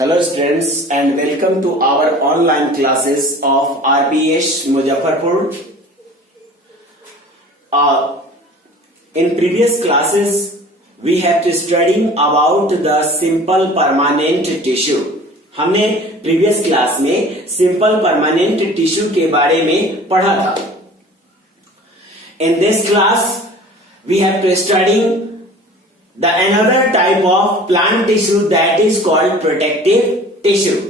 Hello students and welcome to our online classes of RPS Muzaffarpur. In previous classes we have to studying about the simple permanent tissue. हमने previous class में simple permanent tissue के बारे में पढ़ा था. In this class we have to studying the another type of plant tissue that is called protective tissue.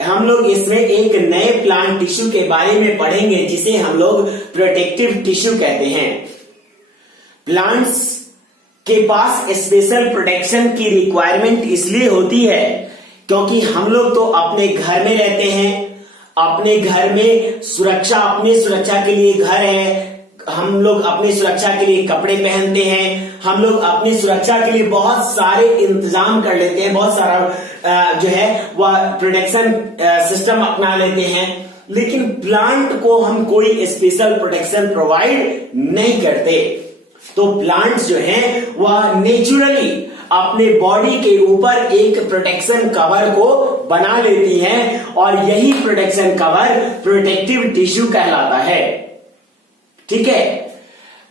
हम लोग इसमें एक नए प्लांट टिश्यू के बारे में पढ़ेंगे जिसे हम लोग प्रोटेक्टिव टिश्यू कहते हैं. प्लांट्स के पास स्पेशल प्रोटेक्शन की रिक्वायरमेंट इसलिए होती है क्योंकि हम लोग तो अपने घर में रहते हैं, अपने घर में अपनी सुरक्षा के लिए घर है, हम लोग अपनी सुरक्षा के लिए कपड़े पहनते हैं, हम लोग अपनी सुरक्षा के लिए बहुत सारे इंतजाम कर लेते हैं, बहुत सारा जो है वह प्रोटेक्शन सिस्टम अपना लेते हैं. लेकिन प्लांट को हम कोई स्पेशल प्रोटेक्शन प्रोवाइड नहीं करते. तो प्लांट्स जो हैं वह नेचुरली अपने बॉडी के ऊपर एक प्रोटेक्शन कवर को बना लेती हैं और यही प्रोटेक्शन कवर प्रोटेक्टिव टिश्यू कहलाता है. ठीक है.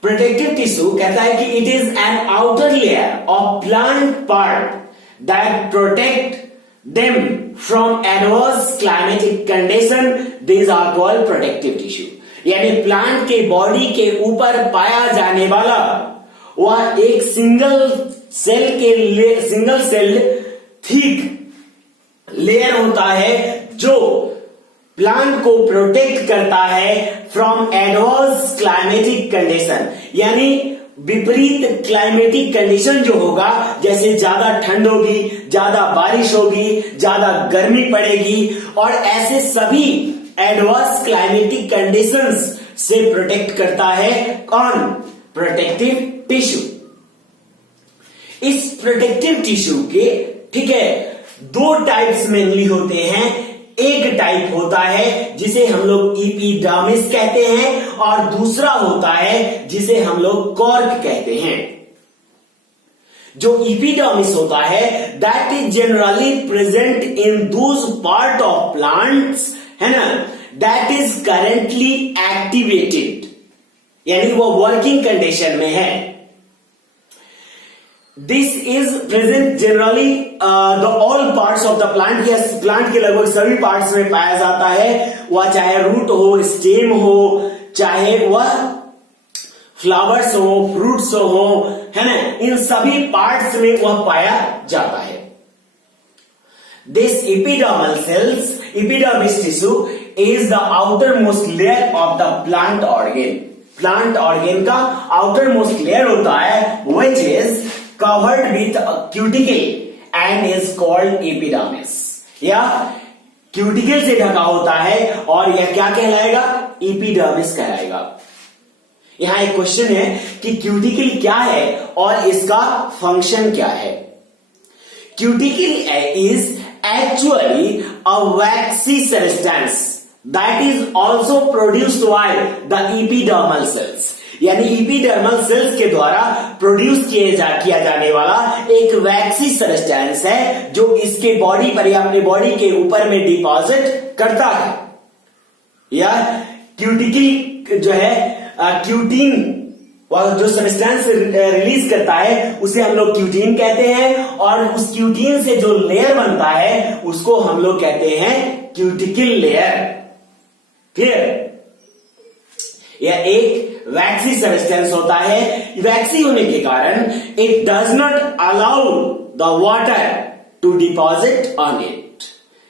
प्रोटेक्टिव टिश्यू कहता है कि it is an outer layer of plant part that protect them from adverse climatic condition. This are called protective tissue. यानी प्लांट के बॉडी के ऊपर पाया जाने वाला वह एक सिंगल सेल थिक लेयर होता है जो प्लांट को प्रोटेक्ट करता है फ्रॉम एडवर्स क्लाइमेटिक कंडीशन. यानी विपरीत क्लाइमेटिक कंडीशन जो होगा, जैसे ज्यादा ठंड होगी, ज्यादा बारिश होगी, ज्यादा गर्मी पड़ेगी, और ऐसे सभी एडवर्स क्लाइमेटिक कंडीशंस से प्रोटेक्ट करता है कौन? Protective tissue. इस प्रोटेक्टिव टिश्यू के ठीक है दो टाइप्स मेनली होते हैं. एक टाइप होता है जिसे हम लोग एपिडर्मिस कहते हैं और दूसरा होता है जिसे हम लोग कॉर्क कहते हैं. जो एपिडर्मिस होता है that is generally present in those part of plants, है ना, दैट इज करेंटली एक्टिवेटेड, यानी वो वर्किंग कंडीशन में है. This is present generally the all parts of the plant. या प्लांट के लगभग सभी पार्ट्स में पाया जाता है. वह चाहे रूट हो, स्टेम हो, चाहे वह फ्लावर्स हो, फ्रूट्स हो, है ना, इन सभी पार्ट्स में वह पाया जाता है. This epidermis tissue is the outermost layer of the plant organ. Plant organ का outermost layer होता है which is covered with a cuticle and is called epidermis. या क्यूटिकल से ढका होता है और यह क्या कहलाएगा? एपिडर्मिस कहलाएगा. यहां एक क्वेश्चन है कि क्यूटिकल क्या है और इसका फंक्शन क्या है. Cuticle is actually a waxy substance that is also produced by the epidermal cells. यानी epidermal cells के द्वारा प्रोड्यूस किया जाने वाला एक वैक्सी सब्सटेंस है जो इसके बॉडी पर या अपने बॉडी के ऊपर में डिपॉजिट करता है. या क्यूटिकल जो है क्यूटीन और जो सब्सटेंस रिलीज करता है उसे हम लोग क्यूटीन कहते हैं और उस क्यूटीन से जो लेयर बनता है उसको हम लोग कहते हैं क्यूटिकल लेयर. क्लियर? यह एक वैक्सी सब्सटेंस होता है. वैक्सी होने के कारण it does not allow the water to deposit on it.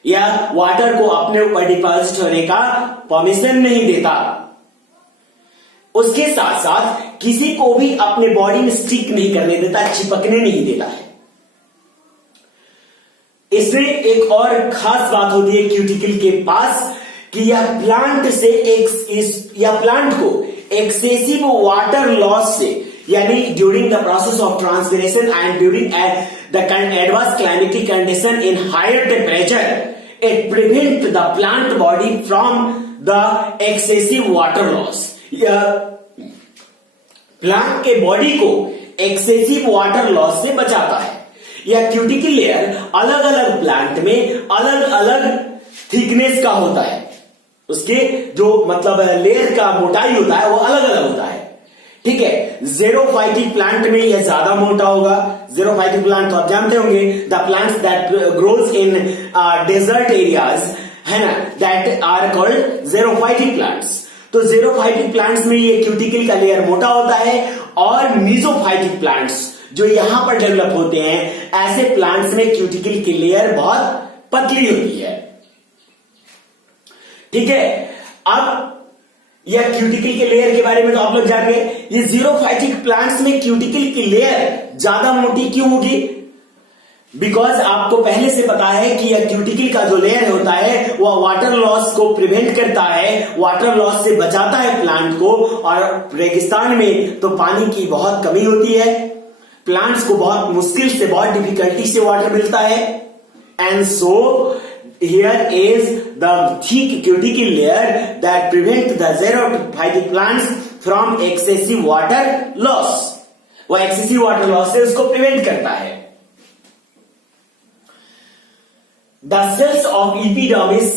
या वाटर को अपने ऊपर डिपॉजिट होने का परमिशन नहीं देता. उसके साथ साथ किसी को भी अपने बॉडी में स्टिक नहीं करने देता, चिपकने नहीं देता है. इसमें एक और खास बात होती है क्यूटिकल के पास कि यह प्लांट को एक्सेसिव वाटर लॉस से, यानी during the process of transpiration and during the adverse climatic condition in higher temperature, it prevent the plant body from the excessive water loss. Plant के बॉडी को excessive water loss से बचाता है. यह cuticle layer अलग अलग plant में अलग अलग थिकनेस का होता है, उसके जो मतलब लेयर का मोटाई होता है वो अलग अलग होता है। ठीक है, ज़ेरोफाइटिक प्लांट में यह ज्यादा मोटा होगा। ज़ेरोफाइटिक प्लांट तो आप जानते होंगे, the plants that grows in desert areas, है ना, that are called xerophytic plants. तो ज़ेरोफाइटिक प्लांट्स में ये क्यूटिकल का लेयर मोटा होता है, और मीजोफाइटिक प्लांट्स जो यहां पर डेवलप होते हैं, ऐसे प्लांट्स में क्यूटिकल की लेयर बहुत पतली होती है। ठीक है, अब यह क्यूटिकल के लेयर के बारे में तो आप लोग जान गए। ये ज़ेरोफाइटिक प्लांट्स में क्यूटिकल की लेयर ज्यादा मोटी क्यों होगी? बिकॉज आपको पहले से पता है कि यह क्यूटिकल का जो लेयर होता है वह वाटर लॉस को प्रिवेंट करता है, वाटर लॉस से बचाता है प्लांट को। और रेगिस्तान में तो पानी की बहुत कमी होती है, प्लांट्स को बहुत मुश्किल से, बहुत डिफिकल्टी से वाटर मिलता है, and so here is the thick cuticle layer that prevent the xerophytic plants from excessive water loss. वो excessive water loss से उसको prevent करता है। The cells of epidermis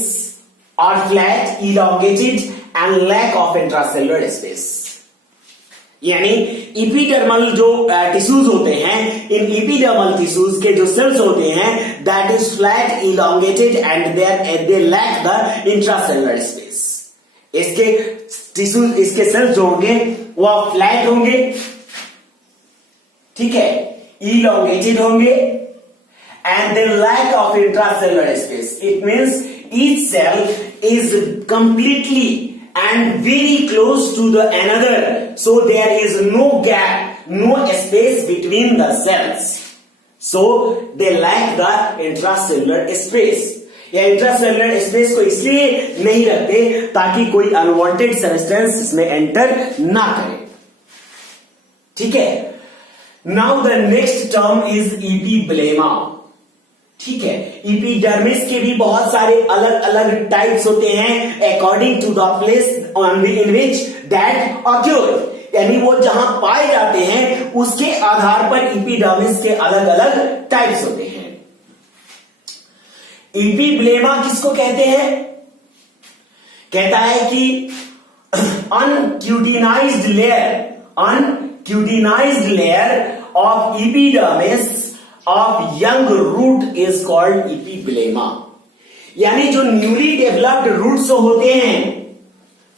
are flat, elongated and lack of intracellular space. यानी epidermal जो tissues होते हैं, इन epidermal tissues के जो सेल्स होते हैं, that is flat, elongated and they lack the intracellular space. इसके टिश्यूज, इसके सेल्स जो होंगे वह फ्लैट होंगे, ठीक है, इलॉन्गेटेड होंगे, and they lack of intracellular space. It means each cell is completely and very close to the another, so there is no gap, no space between the cells, so they lack the intracellular space. या intracellular space को इसलिए नहीं रखते ताकि कोई unwanted substance इसमें enter ना करे। ठीक है, now the next term is epiblema. ठीक है, इपीडर्मिस के भी बहुत सारे अलग अलग टाइप्स होते हैं according to the place in which that occur, यानी वो जहां पाए जाते हैं उसके आधार पर इपीडर्मिस के अलग अलग टाइप्स होते हैं। इपीब्लेमा किसको कहते हैं? कहता है कि uncutinized layer of epidermis of young root is called epiblema। यानी जो न्यूली डेवलप्ड रूट्स होते हैं,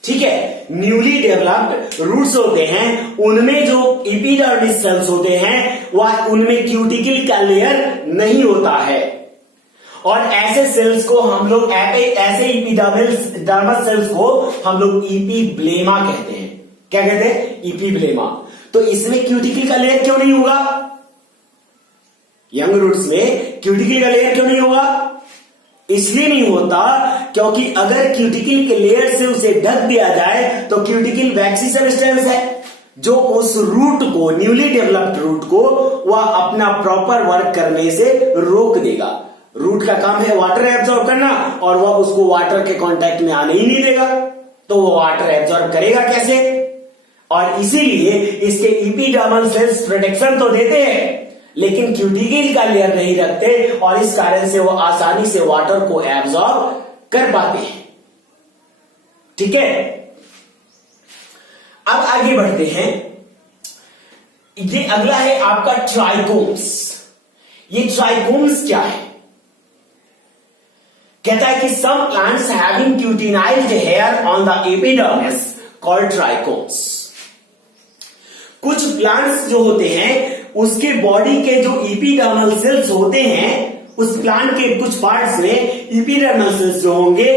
ठीक है, न्यूली डेवलप्ड रूट्स होते हैं, उनमें जो एपिडर्मिस सेल्स होते हैं वह उनमें क्यूटिकल का लेयर नहीं होता है, और ऐसे सेल्स को हम लोग, ऐसे एपिडर्मस सेल्स को हम लोग इपीब्लेमा कहते हैं। क्या कहते हैं? इपीब्लेमा। तो इसमें क्यूटिकल का लेयर क्यों नहीं होगा? यंग रूट्स में क्यूटिकल का लेयर क्यों नहीं होगा? इसलिए नहीं होता क्योंकि अगर क्यूटिकल के लेयर से उसे ढक दिया जाए तो क्यूटिकल वैक्सी सब्सटेंस है जो उस रूट को, न्यूली डेवलप्ड रूट को, वह अपना प्रॉपर वर्क करने से रोक देगा। रूट का काम है वाटर एब्जॉर्ब करना, और वह उसको वाटर के कांटेक्ट में आने ही नहीं देगा, तो वो वाटर एब्जॉर्ब करेगा कैसे? और इसीलिए इसके एपिडर्मल सेल्स प्रोटेक्शन तो देते हैं लेकिन क्यूटिकल का लेयर नहीं रखते, और इस कारण से वो आसानी से वाटर को एब्जॉर्ब कर पाते हैं। ठीक है, अब आगे बढ़ते हैं। ये अगला है आपका ट्राइकोम्स। ये ट्राइकोम्स क्या है? कहता है कि some plants having cutinized hair on the epidermis called trichomes. कुछ प्लांट्स जो होते हैं उसके बॉडी के जो एपिडर्मल सेल्स होते हैं, उस प्लांट के कुछ पार्ट्स में एपिडर्मल सेल्स जो होंगे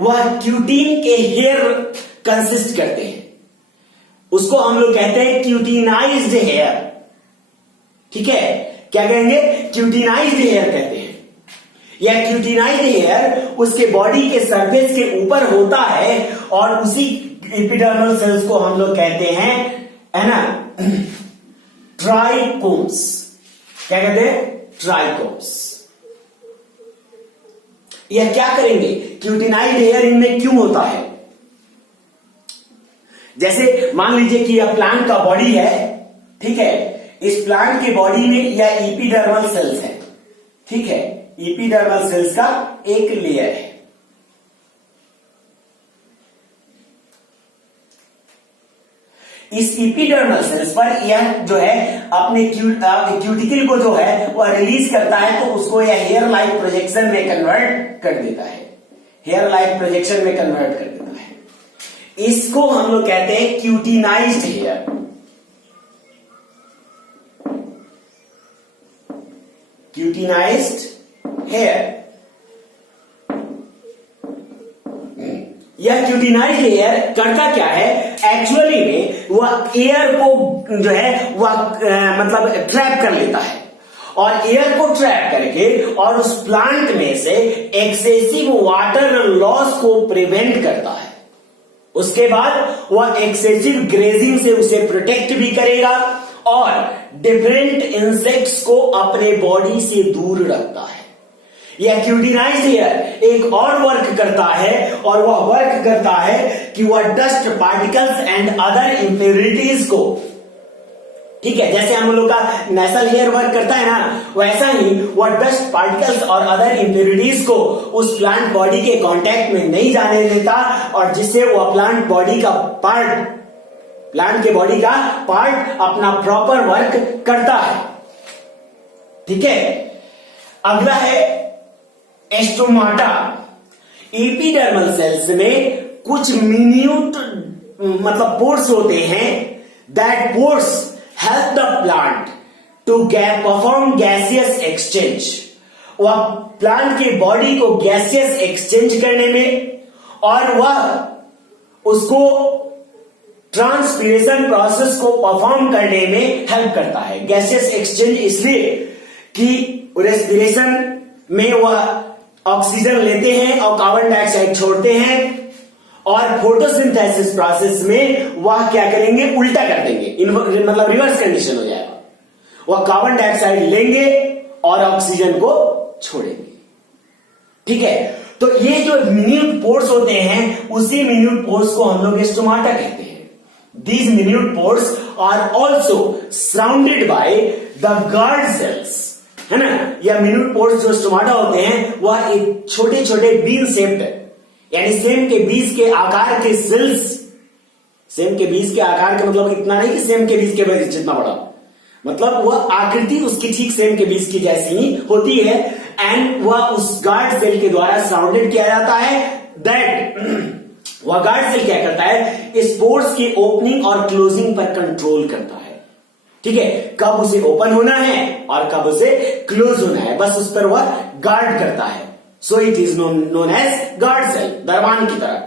वह क्यूटीन के हेयर कंसिस्ट करते हैं। उसको हम लोग कहते हैं क्यूटिनाइज्ड हेयर। ठीक है, क्या कहेंगे? क्यूटिनाइज्ड हेयर कहते हैं। यह क्यूटिनाइज्ड हेयर उसके बॉडी के सरफेस के ऊपर होता है, और उसी एपिडर्मल सेल्स को हम लोग कहते हैं, है ना, ट्राइकोम्स। क्या कहते हैं? ट्राइकोम्स। यह क्या करेंगे? क्यूटिनाइज्ड हेयर इनमें क्यों होता है? जैसे मान लीजिए कि यह प्लांट का बॉडी है, ठीक है, इस प्लांट के बॉडी में यह एपिडर्मल सेल्स है, ठीक है, एपिडर्मल सेल्स का एक लेयर है। इस एपिडर्मल सेल्स पर यह जो है अपने क्यूटिकल को जो है वह रिलीज करता है, तो उसको यह हेयर लाइक प्रोजेक्शन में कन्वर्ट कर देता है, हेयर लाइक प्रोजेक्शन में कन्वर्ट कर देता है। इसको हम लोग कहते हैं क्यूटिनाइज्ड हेयर। क्यूटिनाइज्ड हेयर, यह क्यूटिनाइज्ड हेयर करता क्या है, एक्चुअली में वह एयर को जो है वह मतलब ट्रैप कर लेता है, और एयर को ट्रैप करके और उस प्लांट में से एक्सेसिव वाटर लॉस को प्रिवेंट करता है। उसके बाद वह एक्सेसिव ग्रेजिंग से उसे प्रोटेक्ट भी करेगा और डिफरेंट इंसेक्ट्स को अपने बॉडी से दूर रखता है। यह क्यूटिनाइज्ड हेयर एक और वर्क करता है, और वह वर्क करता है कि वह dust particles and other impurities को, ठीक है, जैसे हम लोग का नेशनल हेयर वर्क करता है ना, वैसा ही वह डस्ट पार्टिकल्स और अदर इंप्योरिटीज को उस प्लांट बॉडी के कांटेक्ट में नहीं जाने देता, और जिससे वह प्लांट बॉडी का पार्ट, प्लांट के बॉडी का पार्ट अपना प्रॉपर वर्क करता है, ठीक है। अगला है एस्टोमाटा। एपिडर्मल सेल्स में कुछ मिन्यूट मतलब पोर्स होते हैं, that pores help the plant to perform gaseous exchange. वह प्लांट के बॉडी को गैसियस एक्सचेंज करने में और वह उसको ट्रांसपीरेशन प्रोसेस को परफॉर्म करने में हेल्प करता है। गैसियस एक्सचेंज इसलिए कि रेस्पिरेशन में वह ऑक्सीजन लेते हैं और कार्बन डाइऑक्साइड छोड़ते हैं, और फोटोसिंथेसिस प्रोसेस में वह क्या करेंगे, उल्टा कर देंगे, मतलब रिवर्स कंडीशन हो जाएगा। वह कार्बन डाइऑक्साइड लेंगे और ऑक्सीजन को छोड़ेंगे, ठीक है। तो ये जो मिन्यूट पोर्स होते हैं, उसी मिन्यूट पोर्स को हम लोग स्टोमाटा कहते हैं। These minute pores are also surrounded by the guard cells, है ना। यह मिन्यूट पोर्स जो स्टोमाटा होते हैं वह एक छोटे छोटे बीन शेप्ड, यानी सेम के बीज के आकार के सेल्स, सेम के बीज के आकार के मतलब इतना नहीं कि सेम के बीज के वजह जितना बड़ा, मतलब वह आकृति उसकी ठीक सेम के बीज की जैसी ही होती है, एंड वह उस गार्ड सेल के द्वारा सराउंडेड किया जाता है। दैट वह गार्ड सेल क्या करता है, स्पोर्स की ओपनिंग और क्लोजिंग पर कंट्रोल करता है, ठीक है। कब उसे ओपन होना है और कब उसे क्लोज होना है, बस उस पर वह गार्ड करता है। So it is known as guard cell, दरबान की तरह,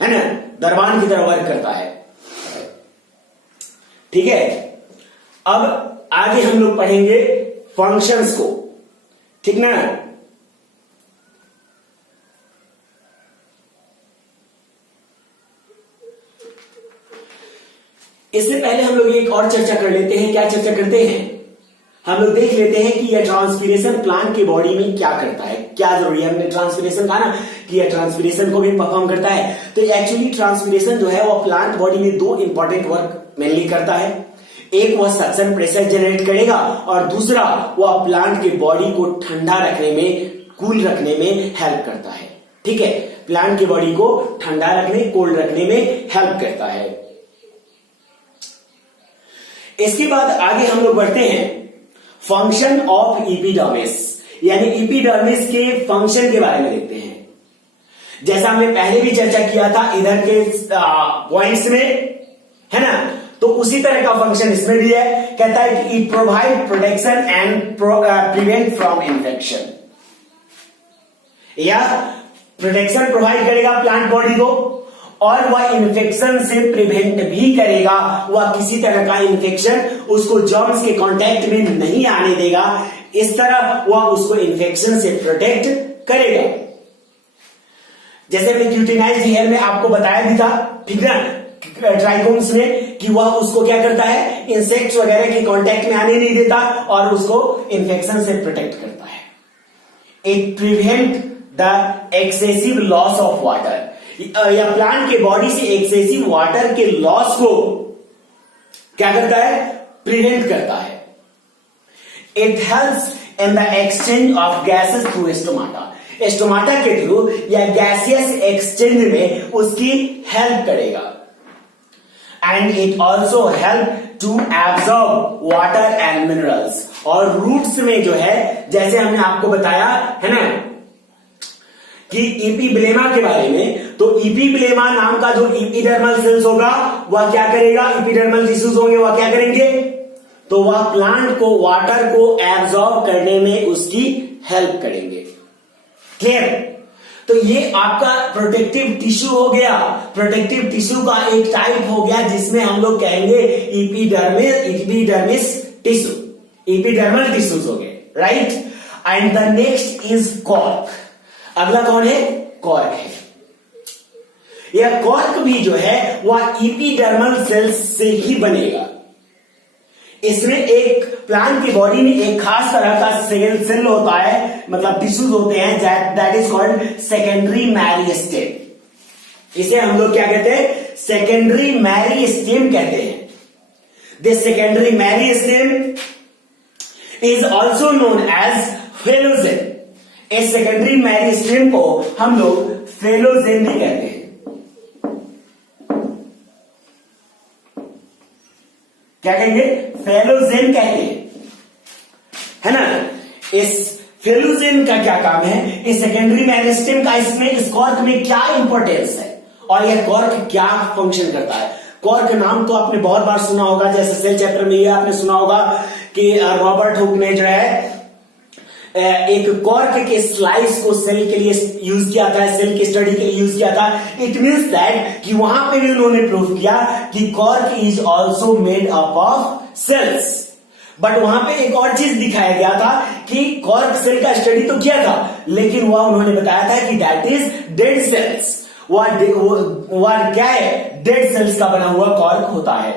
है ना, दरबान की तरह वर्क करता है, ठीक है। अब आगे हम लोग पढ़ेंगे फंक्शंस को, ठीक ना। इससे पहले हम लोग एक और चर्चा कर लेते हैं। क्या चर्चा करते हैं, हम लोग देख लेते हैं कि यह ट्रांसपीरेशन प्लांट की बॉडी में क्या करता है, क्या जरूरी है। हमने ट्रांसपीरेशन कहा ना कि यह ट्रांसपीरेशन को भी परफॉर्म करता है। तो एक्चुअली ट्रांसपीरेशन जो है वह प्लांट बॉडी में दो इंपॉर्टेंट वर्क मेनली करता है। एक वह सक्शन प्रेशर जनरेट करेगा, और दूसरा वह प्लांट की बॉडी को ठंडा रखने में, कूल रखने में हेल्प करता है, ठीक है। प्लांट की बॉडी को ठंडा रखने, कोल्ड रखने में हेल्प करता है। इसके बाद आगे हम लोग बढ़ते हैं फंक्शन ऑफ एपिडर्मिस, यानी एपिडर्मिस के फंक्शन के बारे में देखते हैं। जैसा हमने पहले भी चर्चा किया था इधर के पॉइंट्स में, है ना, तो उसी तरह का फंक्शन इसमें भी है। कहता है कि it provide protection and prevent from infection, या प्रोटेक्शन प्रोवाइड करेगा प्लांट बॉडी को, और वह इन्फेक्शन से प्रिवेंट भी करेगा। वह किसी तरह का इन्फेक्शन उसको जर्म्स के कांटेक्ट में नहीं आने देगा, इस तरह वह उसको इन्फेक्शन से प्रोटेक्ट करेगा। जैसे मैं क्यूटिनाइज्ड हेयर में आपको बताया भी था, ठीक ना, ट्राइकोम्स में, कि वह उसको क्या करता है, इंसेक्ट्स वगैरह के कांटेक्ट में आने नहीं देता और उसको इन्फेक्शन से प्रोटेक्ट करता है। It prevent the excessive loss of water, या प्लांट के बॉडी से एक्सेसिव वाटर के लॉस को क्या करता है, प्रिवेंट करता है। It helps in the exchange of gases through stomata, stomata के थ्रू या गैसियस एक्सचेंज में उसकी हेल्प करेगा। And it also help to absorb water and minerals, और रूट्स में जो है जैसे हमने आपको बताया है ना कि इपीब्लेमा के बारे में, तो इपीब्लेमा नाम का जो इपीडर्मल सेल्स होगा वह क्या करेगा, इपीडर्मल टिश्यूज होंगे वह क्या करेंगे, तो वह प्लांट को वाटर को एब्जॉर्ब करने में उसकी हेल्प करेंगे। क्लियर? तो ये आपका प्रोटेक्टिव टिश्यू हो गया, प्रोटेक्टिव टिश्यू का एक टाइप हो गया जिसमें हम लोग कहेंगे इपीडर्मिस टिश्यू, इपीडर्मल टिश्यूज हो गए, right. And the next is cork. अगला कौन है? कॉर्क है। यह कॉर्क भी जो है वह इपीडर्मल सेल्स से ही बनेगा। इसमें एक प्लांट की बॉडी में एक खास तरह का सेल होता है, मतलब टिश्यूज होते हैं, that is called secondary meristem. इसे हम लोग क्या कहते हैं? सेकेंडरी मेरिस्टेम कहते हैं। This secondary meristem is also known as phellogen. इस सेकेंडरी मेरिस्टेम को हम लोग फेलोजेन भी कहते हैं। क्या कहेंगे? फेलोजेन कहते हैं, है ना। इस फेलोजेन का क्या काम है, इस सेकेंडरी मेरिस्टेम का, इसमें इस कॉर्क में क्या इंपॉर्टेंस है और यह कॉर्क क्या फंक्शन करता है। कॉर्क नाम तो आपने बहुत बार सुना होगा, जैसे सेल चैप्टर में यह आपने सुना होगा कि रॉबर्ट हुक ने जो है एक कॉर्क के स्लाइस को सेल के लिए यूज किया था, सेल की स्टडी के लिए यूज किया था। इट मींस दैट कि वहां पे भी उन्होंने प्रूव किया कि cork is also made up of cells. But वहां पे एक और चीज दिखाया गया था कि कॉर्क सेल का स्टडी तो किया था, लेकिन वह उन्होंने बताया था कि दैट इज डेड सेल्स। वह क्या है? डेड सेल्स का बना हुआ कॉर्क होता है।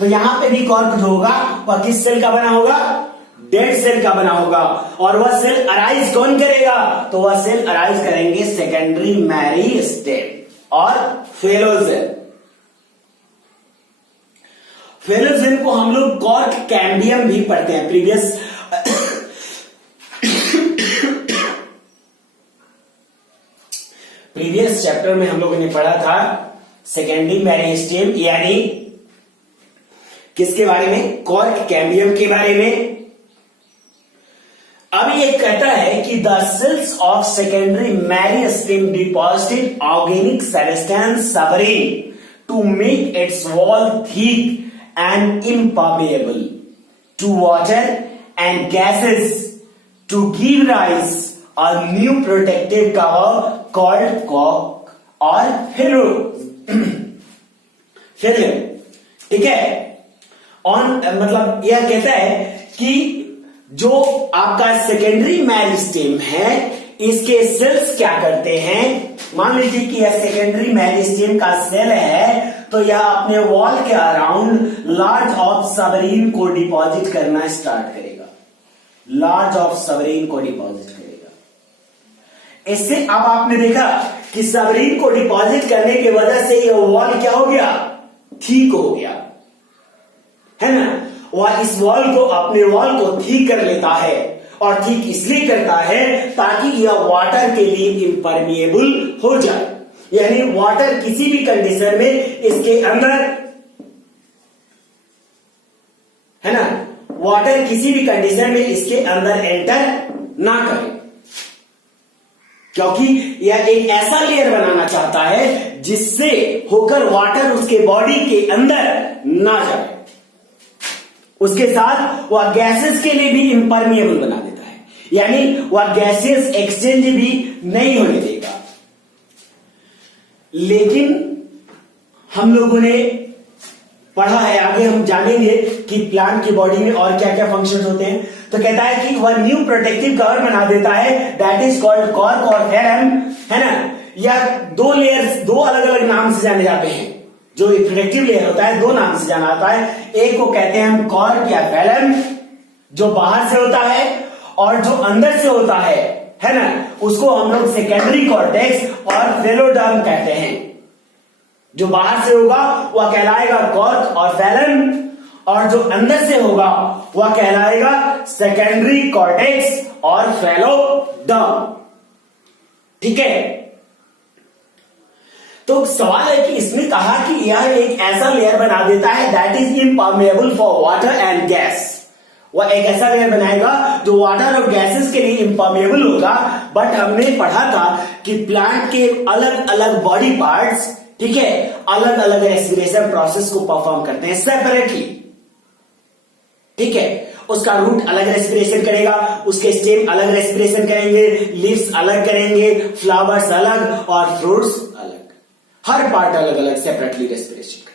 तो यहां पे भी कॉर्क जो होगा वह किस सेल का बना होगा? डेड सेल का बना होगा। और वह सेल अराइज कौन करेगा? तो वह सेल अराइज करेंगे सेकेंडरी मेरिस्टेम और फेलोजेन। फेलोजेन को हम लोग कॉर्क कैम्बियम भी पढ़ते हैं प्रीवियस चैप्टर में हम लोगों ने पढ़ा था सेकेंडरी मेरिस्टेम, यानी किसके बारे में? कॉर्क कैम्बियम के बारे में। अब ये कहता है कि the cells of secondary meristem deposited organic substance suberin to make its wall thick and impermeable to water and gases to give rise a new protective cover called cork or filum। ठीक है। मतलब यह कहता है कि जो आपका secondary meristem है इसके सेल्स क्या करते हैं। मान लीजिए कि यह सेकेंडरी मेरिस्टेम का सेल है, तो यह अपने वॉल के अराउंड लार्ज ऑफ सबरीन को डिपॉजिट करना स्टार्ट करेगा, लार्ज ऑफ सबरीन को डिपॉजिट करेगा। इससे अब आपने देखा कि सबरीन को डिपॉजिट करने की वजह से यह वॉल क्या हो गया? ठीक हो गया, है ना। वह इस वॉल को, अपने वॉल को ठीक कर लेता है, और ठीक इसलिए करता है ताकि यह वाटर के लिए इम्परमिएबल हो जाए, यानी वाटर किसी भी कंडीशन में इसके अंदर, है ना, वाटर किसी भी कंडीशन में इसके अंदर एंटर ना करे, क्योंकि यह एक ऐसा लेयर बनाना चाहता है जिससे होकर वाटर उसके बॉडी के अंदर ना जाए। उसके साथ वह गैसेस के लिए भी इम्परमिएबल बना देता है, यानी वह गैसेस एक्सचेंज भी नहीं होने देगा। लेकिन हम लोगों ने पढ़ा है, आगे हम जानेंगे कि प्लांट की बॉडी में और क्या क्या फंक्शन होते हैं। तो कहता है कि वह न्यू प्रोटेक्टिव कवर बना देता है, दैट इज कॉल्ड कॉर्क और फेलम, है ना। यह दो लेयर्स, दो अलग अलग नाम से जाने जाते हैं। जो प्रोटेक्टिव लेयर होता है दो नाम से जाना जाता है, एक को कहते हैं हम कॉर्क या फेलम जो बाहर से होता है, और जो अंदर से होता है ना, उसको हम लोग सेकेंडरी कॉर्टेक्स और फेलोडर्म कहते हैं। जो बाहर से होगा वह कहलाएगा कॉर्क और फेलम, और जो अंदर से होगा वह कहलाएगा सेकेंडरी कॉर्टेक्स और फेलोडर्म। ठीक है, तो सवाल है कि इसने कहा कि यह एक ऐसा लेयर बना देता है that is impermeable for water and gas. वह एक ऐसा लेयर बनाएगा जो वाटर और गैसेस के लिए इम्परमेबल होगा। बट हमने पढ़ा था कि प्लांट के अलग अलग बॉडी पार्ट्स, ठीक है, अलग अलग रेस्पिरेशन प्रोसेस को परफॉर्म करते हैं सेपरेटली। ठीक है, उसका रूट अलग रेस्पिरेशन करेगा, उसके स्टेम अलग रेस्पिरेशन करेंगे, लीव्स अलग करेंगे, फ्लावर्स अलग और फ्रूट्स अलग, हर पार्ट अलग अलग सेपरेटली रेस्पिरेशन करेगा।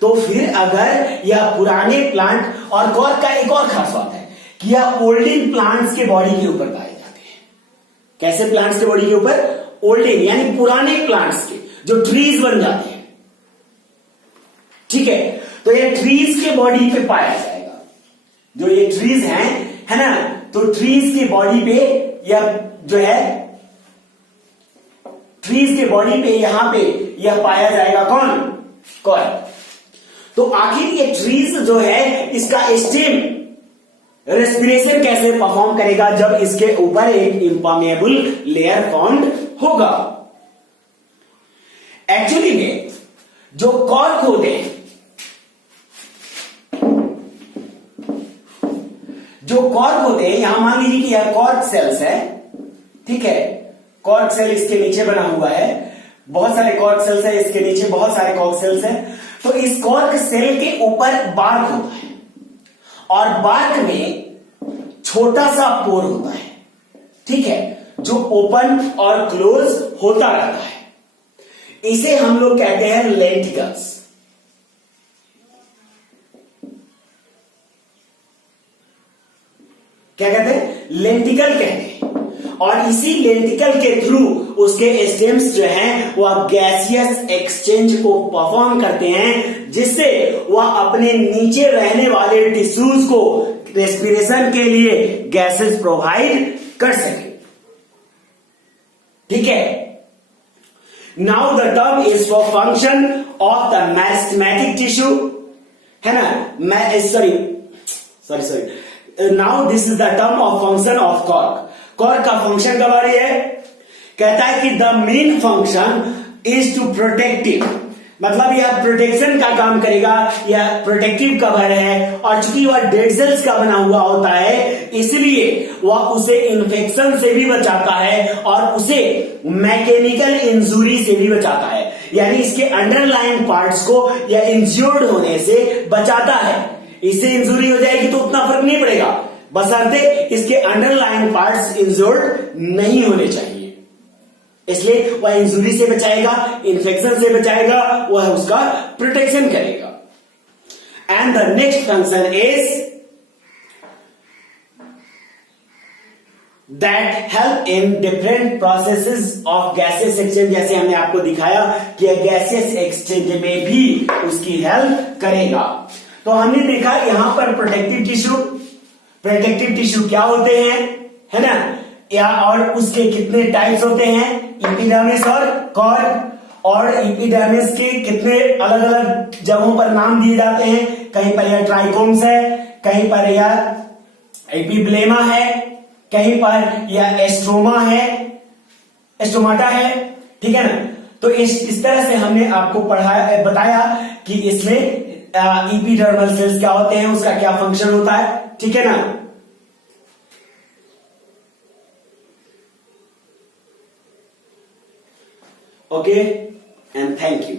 तो फिर अगर यह पुराने प्लांट और कॉर्क का एक और खास बात है कि यह ओल्डेन प्लांट्स के बॉडी के ऊपर पाए जाते हैं। कैसे प्लांट्स के बॉडी के ऊपर? ओल्डेन यानी पुराने प्लांट्स के, जो ट्रीज बन जाते हैं। ठीक है, तो ये ट्रीज के बॉडी पे पाया जाएगा। जो ये ट्रीज हैं, है ना, तो ट्रीज की बॉडी पे यह जो है, ट्रीज के बॉडी पे यहां पे यह पाया जाएगा कौन? कॉर्क। तो आखिर ये ट्रीज जो है, इसका स्टेम रेस्पिरेशन कैसे परफॉर्म करेगा जब इसके ऊपर एक इम्परमेबल लेयर फॉर्म्ड होगा? एक्चुअली में जो कॉर्क होते हैं, जो कॉर्क होते हैं, यहां मान लीजिए कि यह कॉर्क सेल्स है। ठीक है, कॉर्क सेल इसके नीचे बना हुआ है, बहुत सारे कॉर्क सेल्स है, इसके नीचे बहुत सारे कॉर्क सेल्स है। तो इस कॉर्क सेल के ऊपर बार्क होता है और बार्क में छोटा सा पोर होता है। ठीक है, जो ओपन और क्लोज होता रहता है। इसे हम लोग कहते हैं लेंटिकल्स। क्या कहते हैं? लेंटिकल कहते हैं। और इसी लेंटिकल के थ्रू उसके स्टेम्स जो हैं वह गैसियस एक्सचेंज को परफॉर्म करते हैं, जिससे वह अपने नीचे रहने वाले टिश्यूज को रेस्पिरेशन के लिए गैसेस प्रोवाइड कर सके। ठीक है, now the term is for function of the meristematic tissue, है ना, sorry now this is the term of function of cork. Cork का फंक्शन का बारे है, कहता है कि the main function is to protective, मतलब यह प्रोटेक्शन का काम करेगा, यह प्रोटेक्टिव कवर है। और चूंकि वह डेड सेल्स का बना हुआ होता है, इसलिए वह उसे इन्फेक्शन से भी बचाता है और उसे मैकेनिकल इंजुरी से भी बचाता है, यानी इसके अंडरलाइन पार्ट्स को या इंज्योर्ड होने से बचाता है। इससे इंजुरी हो जाएगी तो उतना फर्क नहीं पड़ेगा, बशर्ते इसके अंडरलाइन पार्ट्स इंज्योर्ड नहीं होने चाहिए। इसलिए वह इंजुरी से बचाएगा, इन्फेक्शन से बचाएगा, वह उसका प्रोटेक्शन करेगा। And the next function is that help in different processes of gases exchange. जैसे हमने आपको दिखाया कि गैसेस एक्सचेंज में भी उसकी हेल्प करेगा। तो हमने देखा यहां पर प्रोटेक्टिव टिश्यू क्या होते हैं, है ना, या और उसके कितने टाइप्स होते हैं, एपिडर्मिस और कॉर्क। और एपिडर्मिस के कितने अलग अलग जगहों पर नाम दिए जाते हैं, कहीं पर यह ट्राइकोम्स है, कहीं पर यह एपिब्लेमा है, कहीं पर यह एस्ट्रोमा है, एस्ट्रोमाटा है। ठीक है ना, तो इस तरह से हमने आपको बताया कि इसमें एपिडर्मल सेल्स क्या होते हैं, उसका क्या फंक्शन होता है। ठीक है ना, ओके एंड थैंक यू।